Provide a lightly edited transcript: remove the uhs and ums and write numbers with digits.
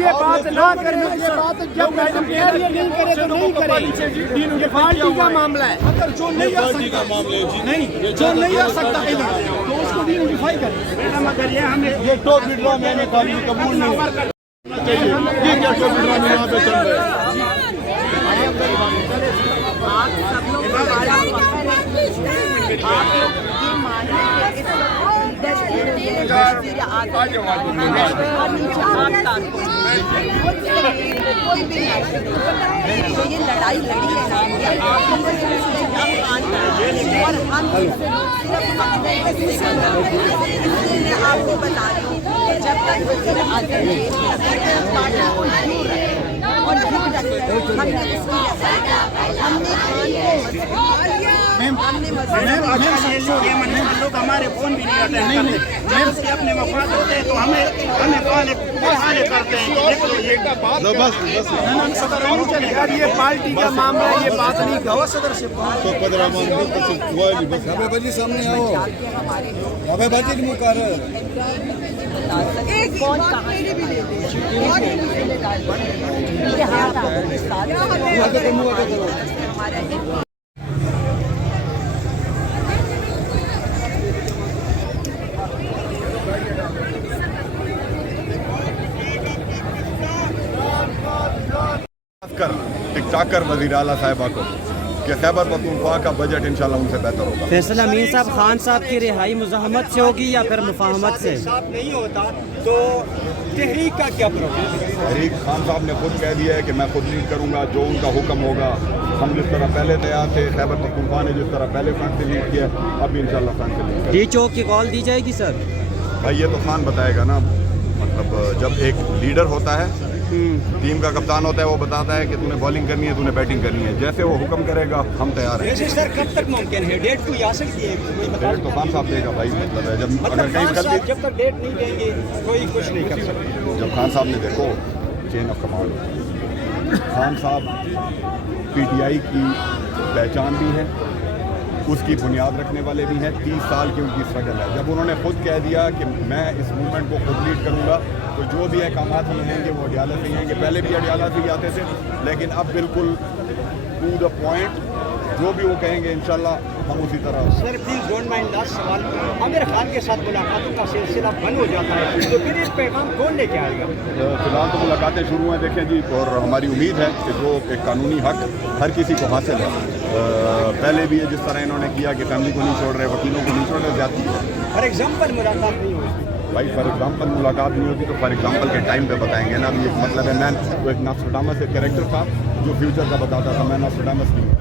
یہ بات نہ کریں, یہ بات جب میڈم کہہ رہی ہے نہیں کرے تو نہیں کرے, یہ پارٹی کا معاملہ ہے. اگر جو نہیں آ سکتا نہیں, جو نہیں آ سکتا ادھر تو اس کو ڈیوٹیفائی کریں. میڈم اگر یہ ہمیں یہ ٹوپی ڈرا میں نے قبول نہیں چاہیے. یہ کیا ٹوپی ڈرا میں یہاں پہ چل رہا ہے؟ کوئی بھی جو یہ لڑائی لڑی ہے نا, یہ آپ لوگوں نے اور ہم میں آپ کو بتا رہی ہوں کہ جب تک وزیر اعظم پارٹی کو دور رکھے اور جھک رکھے, ہم نے اس کی لوگ ہمارے فون بھی نہیں اٹینڈ کرتے, جب اس کے اپنے مفاد ہوتے ہیں تو ہمیں بہانے کرتے ہیں. یار یہ پارٹی کا معاملہ ہے, یہ بات نہیں کہو صدر سے. بجی سامنے آؤ, ابے بجی نہیں کر کون کہاں سے ٹک ٹاکر وزیر اعلیٰ صاحبہ کو کہ خیبر پختونخوا کا بجٹ انشاءاللہ ان سے بہتر ہوگا. فیصل امین صاحب, خان صاحب کی رہائی مزاحمت سے ہوگی یا پھر مفاہمت سے؟ نہیں ہوتا تو تحریک کا کیا پروگرام ہے؟ تحریک خان صاحب نے خود کہہ دیا ہے کہ میں خود لیڈ کروں گا, جو ان کا حکم ہوگا. ہم جس طرح پہلے تیار تھے, خیبر پختونخوا نے جس طرح پہلے فرنٹ سے لیڈ کیا, اب بھی انشاءاللہ فرنٹ سے لیڈ کریں. ڈی چوک کی کال دی جائے گی سر؟ بھائی یہ تو خان بتائے گا نا. مطلب جب ایک لیڈر ہوتا ہے, ٹیم کا کپتان ہوتا ہے, وہ بتاتا ہے کہ تو نے بالنگ کرنی ہے, تو نے بیٹنگ کرنی ہے, جیسے وہ حکم کرے گا ہم تیار ہیں. ویسے سر کب تک ممکن ہے, ڈیٹ کوئی آ سکتی ہے؟ ڈیٹ تو خان صاحب دے گا بھائی. مطلب ہے جب اگر کہیں غلطی, جب تک ڈیٹ نہیں دیں گے کوئی کچھ نہیں کر سکتے. جب خان صاحب نے دیکھو چین آف کمانڈ ہوتی ہے. خان صاحب پی ٹی آئی کی پہچان بھی ہے, اس کی بنیاد رکھنے والے بھی ہیں. 30 سال کی ان کی اسٹرگل ہے. جب انہوں نے خود کہہ دیا کہ میں اس موومنٹ کو خود لیڈ کروں گا, تو جو بھی احکامات یہ ہیں کہ وہ اڈیالہ سے ہیں, کہ پہلے بھی اڈیالہ سے ہی آتے تھے, لیکن اب بالکل ٹو دا پوائنٹ جو بھی وہ کہیں گے انشاءاللہ ہم اسی طرح. Sir please don't mind last سوال, عامر خان کے ساتھ ملاقاتوں کا سلسلہ بند ہو جاتا ہے تو پھر اس پیغام کون لے کے آئے گا؟ فی الحال تو ملاقاتیں شروع ہیں دیکھیں جی, اور ہماری امید ہے کہ جو ایک قانونی حق ہر کسی کو حاصل ہے. پہلے بھی جس طرح انہوں نے کیا کہ فیملی کو نہیں چھوڑ رہے, وکیلوں کو نہیں چھوڑ رہے, زیادتی ہے. فار ایگزامپل ملاقات نہیں ہوئی بھائی, فار ایگزامپل ملاقات نہیں ہوتی تو فار ایگزامپل کے ٹائم پہ بتائیں گے نا. ابھی ایک مطلب ہے, میں وہ ایک ناسٹراڈامس ایک کریکٹر تھا جو فیوچر کا بتاتا تھا, میں ناسٹراڈامس نہیں ہوں.